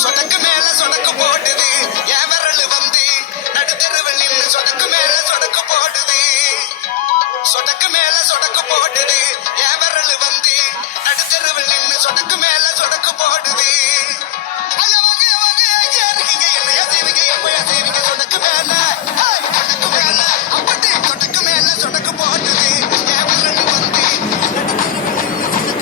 சொடக்கு மேல சொடக்கு போட்டுது என் விரல் வந்து நடுத்தருவில் நின்று சொடக்கு மேல சொடக்கு போட்டுது சொடக்கு மேல சொடக்கு போட்டுது என் விரல் வந்து நடுத்தருவில் நின்று சொடக்கு மேல சொடக்கு போட்டுது